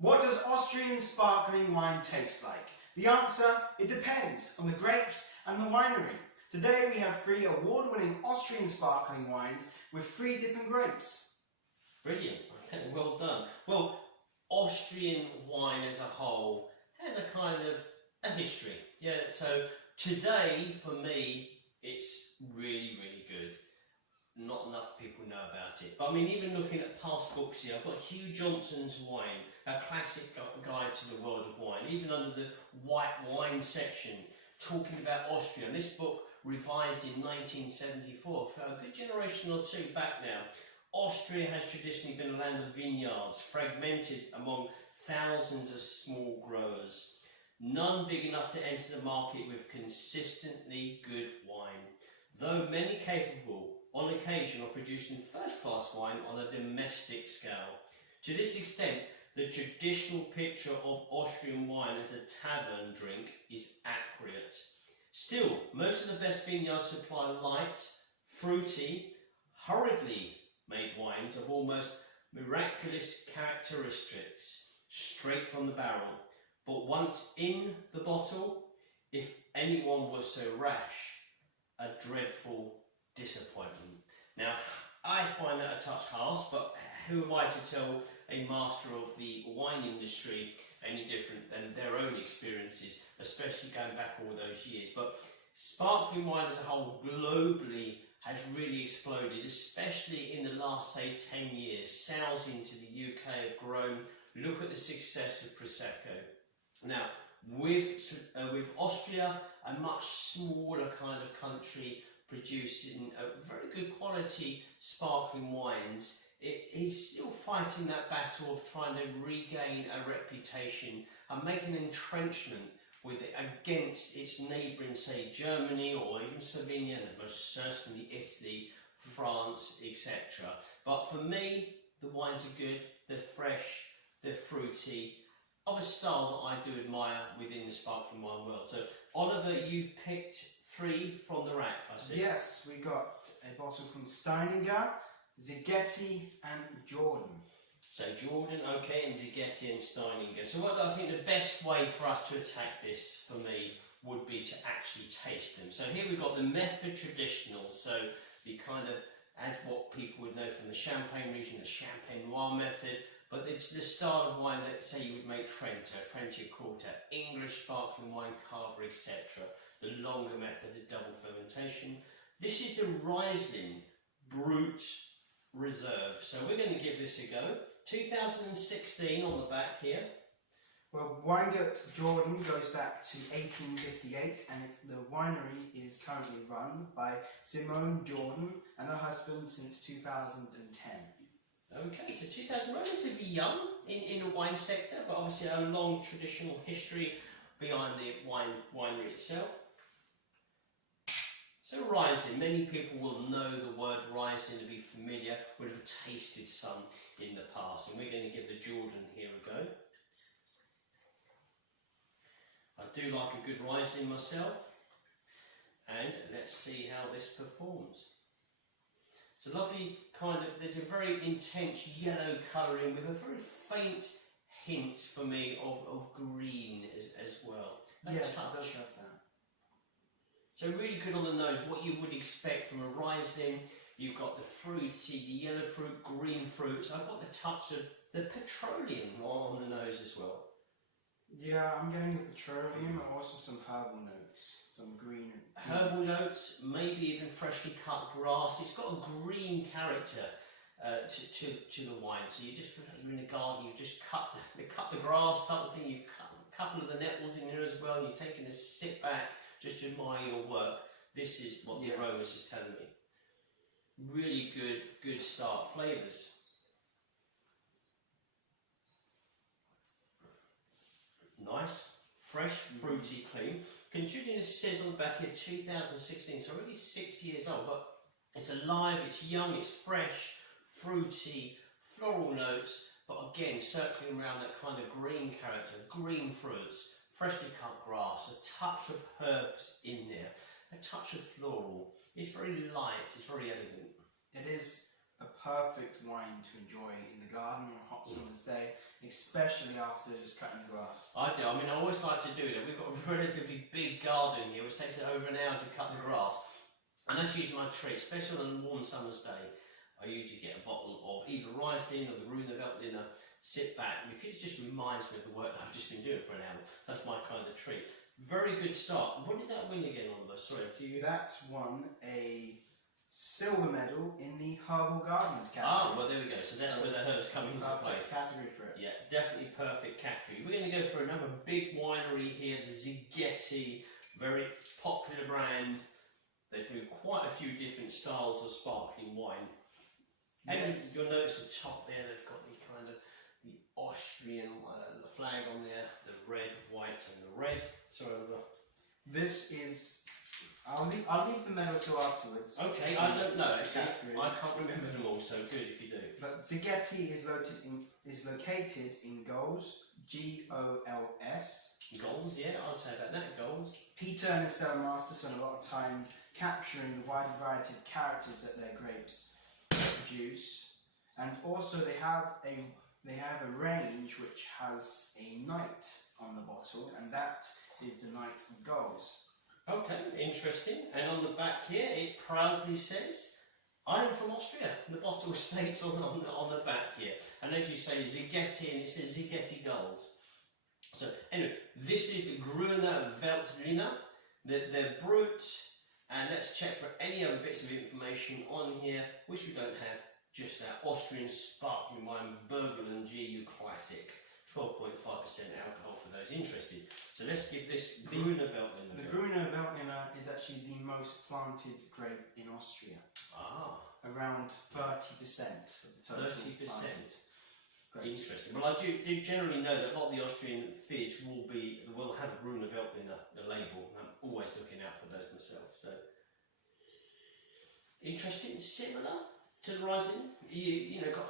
What does Austrian sparkling wine taste like? The answer, it depends on the grapes and the winery. Today we have 3 award-winning Austrian sparkling wines with 3 different grapes. Brilliant, okay, well done. Well, Austrian wine as a whole has a kind of a history. Yeah, so today for me it's really, really good. Not enough people know about it. But I mean, even looking at past books here, I've got Hugh Johnson's Wine, a classic guide to the world of wine, even under the white wine section, talking about Austria. And this book, revised in 1974, for a good generation or 2 back now. Austria has traditionally been a land of vineyards, fragmented among thousands of small growers. None big enough to enter the market with consistently good wine, though many capable on occasion of producing first-class wine on a domestic scale. To this extent, the traditional picture of Austrian wine as a tavern drink is accurate. Still, most of the best vineyards supply light, fruity, hurriedly made wines of almost miraculous characteristics, straight from the barrel. But once in the bottle, if anyone was so rash, a dreadful disappointment. Now, I find that a touch harsh, but who am I to tell a master of the wine industry any different than their own experiences, especially going back all those years. But sparkling wine as a whole globally has really exploded, especially in the last, say, 10 years. Sales into the UK have grown. Look at the success of Prosecco. Now, with Austria, a much smaller kind of country, producing very good quality sparkling wines, it is still fighting that battle of trying to regain a reputation and make an entrenchment with it against its neighbouring, say, Germany or even Slovenia, and most certainly Italy, France, etc. But for me, the wines are good, they're fresh, they're fruity, of a style that I do admire within the sparkling wine world. So, Oliver, you've picked 3 from the rack, I see. Yes, we got a bottle from Steininger, Szigeti and Jordan. So Jordan, okay, and Szigeti and Steininger. So what I think the best way for us to attack this, for me, would be to actually taste them. So here we've got the method traditional, so the kind of, as what people would know from the Champagne region, the Champagne Noir method, but it's the style of wine that, say, you would make Trento, Franciacorta, English sparkling wine, Cava, etc. The longer method of double fermentation. This is the Riesling Brut Reserve. So we're going to give this a go. 2016 on the back here. Well, Weingut Jordan goes back to 1858, and the winery is currently run by Simone Jordan and her husband since 2010. Okay, so 2000, relatively young in the wine sector, but obviously a long traditional history behind the winery itself. So Riesling, many people will know the word Riesling to be familiar, would have tasted some in the past, and we're going to give the Jordan here a go. I do like a good Riesling myself, and let's see how this performs. It's a lovely kind of, there's a very intense yellow colouring with a very faint hint for me of green as well. Yes, it does have that. So really good on the nose, what you would expect from a Riesling. You've got the fruity, the yellow fruit, green fruits. I've got the touch of the petroleum on the nose as well. Yeah, I'm getting the petroleum and also some herbal notes, some green. Herbal notes, maybe even freshly cut grass. It's got a green character to the wine. So you just feel like you're in a garden. You just cut the grass type of thing. You cut a couple of the nettles in there as well. And you're taking a sit back just to admire your work. This is what the aromas is telling me. Really good start. Flavours. Nice, fresh, fruity, clean. Considering it says on the back here 2016, so already 6 years old, but it's alive, it's young, it's fresh, fruity, floral notes, but again circling around that kind of green character, green fruits, freshly cut grass, a touch of herbs in there, a touch of floral. It's very light, it's very elegant. It is a perfect wine to enjoy in the garden on a hot summer's day, especially after just cutting grass. I do. I mean, I always like to do that. We've got a relatively big garden here, which takes over an hour to cut the grass. And that's usually my treat, especially on a warm summer's day. I usually get a bottle of either Riesling or the Grüner Veltliner, sit back, because it just reminds me of the work that I've just been doing for an hour. That's my kind of treat. Very good start. What did that win again, Oliver? Sorry, do you... That won a silver medal in the herbal gardens category. Ah, well there we go. So that's where the herbs come into play. Perfect category for it. Yeah, definitely perfect category. We're going to go for another big winery here, the Szigeti, very popular brand. They do quite a few different styles of sparkling wine. And Yes. you'll notice the top there, they've got the kind of the Austrian flag on there, the red, white and the red. Sorry, Oliver. This is... I'll leave the medal till afterwards. Okay, I don't know actually. Category. I can't remember them all, so good if you do. But Szigeti is located in Gols, G-O-L-S. Goals, yeah, I'd say about that, goals. Peter and his cellar master spent a lot of time capturing the wide variety of characters that their grapes produce, and also they have a range which has a knight on the bottle, and that is the Knight of Goals. Okay, interesting. And on the back here, it proudly says, I am from Austria. The bottle states on the back here. And as you say, Szigeti, and it says Szigeti Goals. So anyway, this is the Grüner Veltliner. They're brut, and let's check for any other bits of information on here, which we don't have. Just our Austrian sparkling wine, Burgund GU Classic. 12.5% alcohol for those interested. So let's give this Grüner Veltliner. The Grüner Veltliner is actually the most planted grape in Austria. Ah. Around 30% of the total 30%. planted grapes. Interesting. Well, I do generally know that a lot of the Austrian Fizz will have a Grüner Veltliner, the label. I'm always looking out for those myself. So interesting, similar to the Riesling. You know, got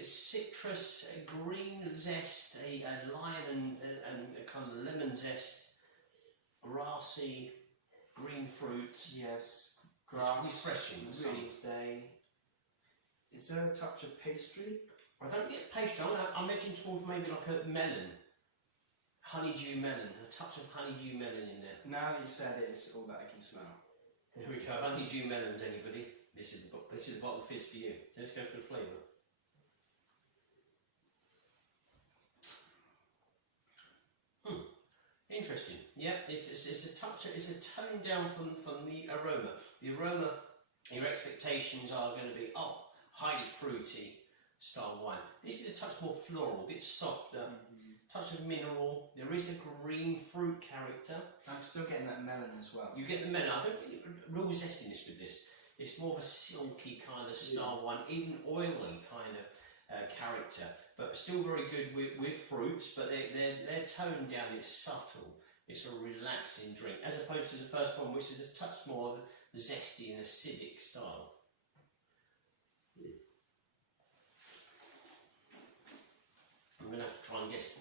a citrus, a green zest, a lime and a kind of lemon zest, grassy, green fruits. Yes, grass. It's refreshing, on a really. summer's day. Is there a touch of pastry? I don't get pastry. I mentioned towards maybe like a melon, honeydew melon, a touch of honeydew melon in there. Now that you said it, it's all that I can smell. Here we go. Honeydew melons, anybody? This is the bottle of Fizz for you. So let's go for the flavour. Interesting. Yeah, it's a touch. It's a tone down from the aroma. The aroma, your expectations are going to be highly fruity style wine. This is a touch more floral, a bit softer. Touch of mineral. There is a green fruit character. I'm still getting that melon as well. You get the melon. I don't get real zestiness with this. It's more of a silky kind of style one, even oily kind of character, but still very good with fruits. But they're toned down. It's subtle. It's a relaxing drink, as opposed to the first one, which is a touch more of a zesty and acidic style. I'm going to have to try and guess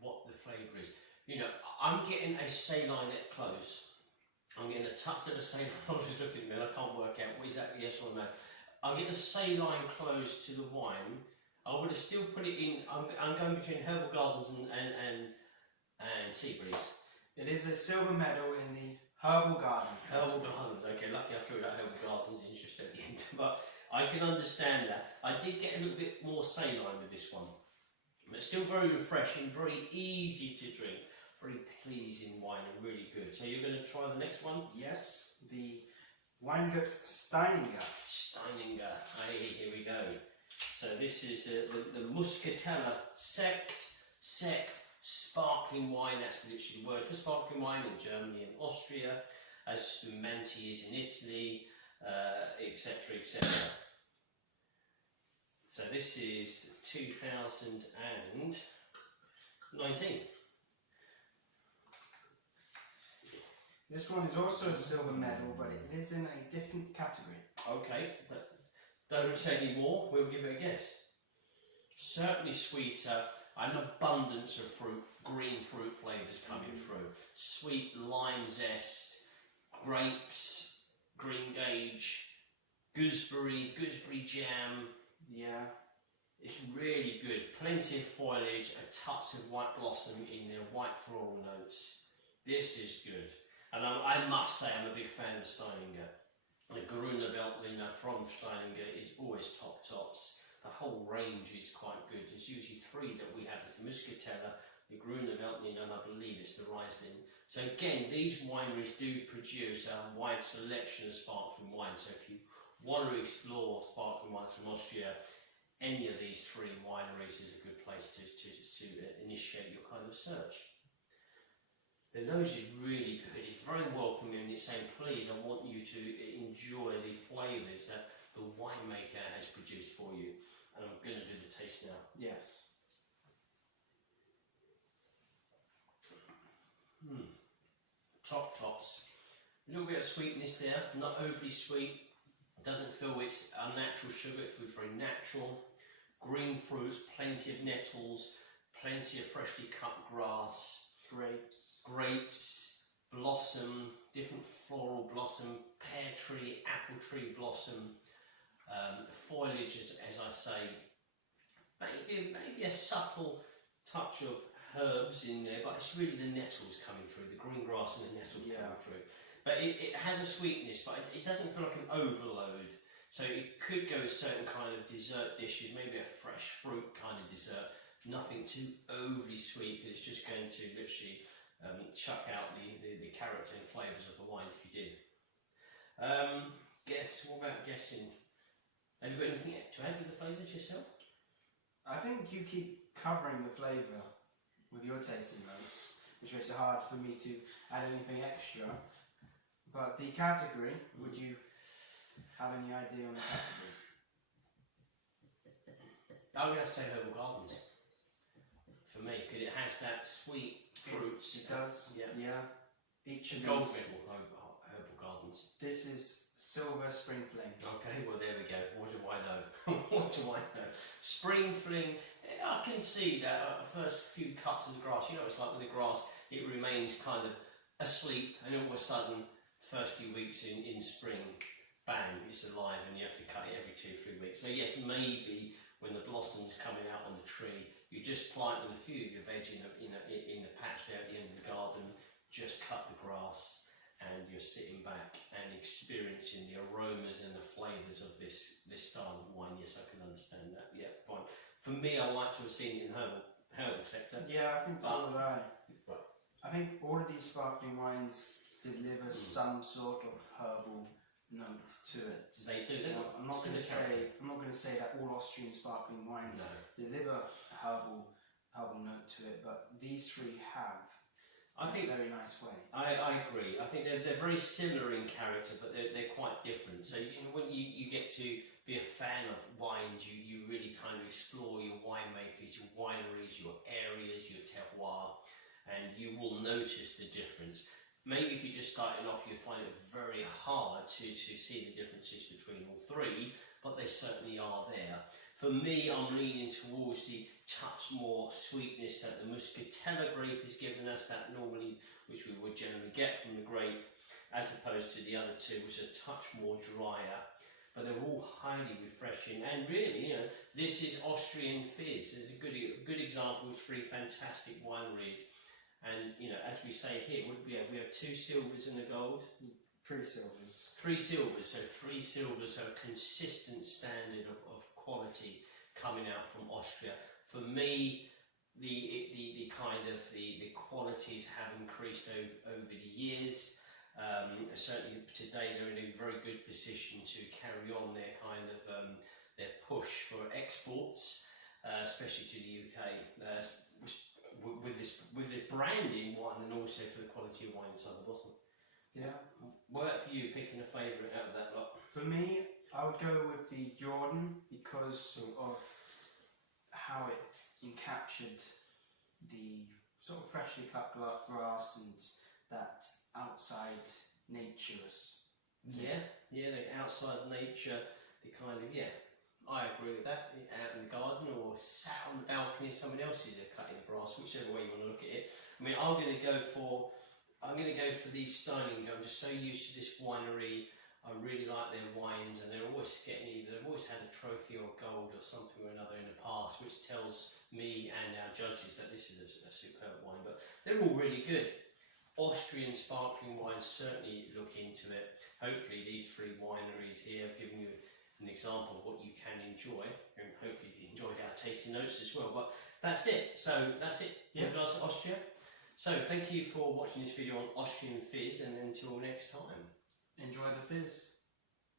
what the flavour is. You know, I'm getting a salinette close. I'm getting a touch of the saline. I was just looking at me and I can't work out what exactly yes or no. I'm getting a saline close to the wine. I would have still put it in. I'm going between Herbal Gardens and Seabreeze. It is a silver medal in the Herbal Gardens. Herbal Gardens. Okay, lucky I threw that Herbal Gardens interest at the end, but I can understand that. I did get a little bit more saline with this one, but still very refreshing, very easy to drink. Very pleasing wine and really good. So you're going to try the next one? Yes, the Weingut Steininger. Steininger. Hey, here we go. So this is the Muscatella Sect sparkling wine. That's literally the word for sparkling wine in Germany and Austria, as Spumante is in Italy, etc., etc. So this is 2019. This one is also a silver medal, but it is in a different category. Okay, don't say any more, we'll give it a guess. Certainly sweeter, an abundance of fruit, green fruit flavours coming through. Sweet lime zest, grapes, green gauge, gooseberry jam. Yeah. It's really good. Plenty of foliage, a touch of white blossom in there, white floral notes. This is good. And I must say I'm a big fan of Steininger. The Grüne Veltliner from Steininger is always top tops. The whole range is quite good. There's usually three that we have. It's the Muscatella, the Grüne Veltliner, and I believe it's the Riesling. So again, these wineries do produce a wide selection of sparkling wine. So if you want to explore sparkling wines from Austria, any of these three wineries is a good place to initiate your kind of search. The nose is really good. It's very welcoming. It's saying, please, I want you to enjoy the flavours that the winemaker has produced for you. And I'm going to do the taste now. Yes. Top tops. A little bit of sweetness there, not overly sweet. Doesn't feel it's unnatural sugar, it feels very natural. Green fruits, plenty of nettles, plenty of freshly cut grass. Grapes, blossom, different floral blossom, pear tree, apple tree blossom. Foliage, as I say, maybe a subtle touch of herbs in there, but it's really the nettles coming through, the green grass and the nettles coming through. But it has a sweetness, but it doesn't feel like an overload. So it could go with certain kind of dessert dishes, maybe a fresh fruit kind of dessert, nothing too overly sweet, because it's just going to literally chuck out the character and flavours of the wine if you did. What about guessing? Have you got anything to add with the flavours yourself? I think you keep covering the flavour with your tasting notes, which makes it hard for me to add anything extra. But the category, would you have any idea on the category? I would have to say herbal gardens for me, because it has that sweet fruits. It does. Yeah. Each of gold these. medal herbal gardens. This is Silver Spring Fling. Okay, well there we go. What do I know? What do I know? Spring Fling. I can see that first few cuts of the grass. You know, it's like with the grass, it remains kind of asleep, and all of a sudden, first few weeks in spring, bang, it's alive, and you have to cut it every 2-3 weeks. So yes, maybe when the blossom's coming out on the tree, you just planting a few of your veg in the patch there at the end of the garden, just cut the grass, and you're sitting back and experiencing the aromas and the flavours of this style of wine. Yes, I can understand that. Yeah, fine. For me, I like to have seen it in herbal sector. Yeah, I think so would I. Right. I think all of these sparkling wines deliver some sort of herbal note to it. They do. I'm not going to say that all Austrian sparkling wines deliver a herbal note to it, but these three have. I think a very nice way. I agree. I think they're very similar in character, but they're quite different. So when you get to be a fan of wines, you really kind of explore your winemakers, your wineries, your areas, your terroir, and you will notice the difference. Maybe if you're just starting off, you'll find it very hard to see the differences between all three, but they certainly are there. For me, I'm leaning towards the touch more sweetness that the Muscatella grape has given us, that normally, which we would generally get from the grape, as opposed to the other two, which are a touch more drier. But they're all highly refreshing, and really, this is Austrian Fizz. It's a good example of three fantastic wineries. And as we say here, we have 2 silvers and a gold. 3 silvers. 3 silvers, so 3 silvers, so a consistent standard of quality coming out from Austria. For me, the qualities have increased over the years. Certainly today they're in a very good position to carry on their their push for exports, especially to the UK. With this branding wine, and also for the quality of wine inside the bottle. Yeah. What about for you, picking a favourite out of that lot? For me, I would go with the Jordan because of how it encaptured the sort of freshly cut grass and that outside nature. Yeah, the outside nature, the kind of, I agree with that. Out in the garden or sat on the balcony, someone else is cutting the grass, whichever way you want to look at it. I mean, I'm going to go for the Steininger. I'm just so used to this winery. I really like their wines, and they're always they've always had a trophy or gold or something or another in the past, which tells me and our judges that this is a superb wine. But they're all really good. Austrian sparkling wines, certainly look into it. Hopefully these 3 wineries here have given you an example of what you can enjoy, and hopefully you enjoyed our tasting notes as well. But that's it. So that's it with regards to Austria. So thank you for watching this video on Austrian Fizz, and until next time. Enjoy the fizz.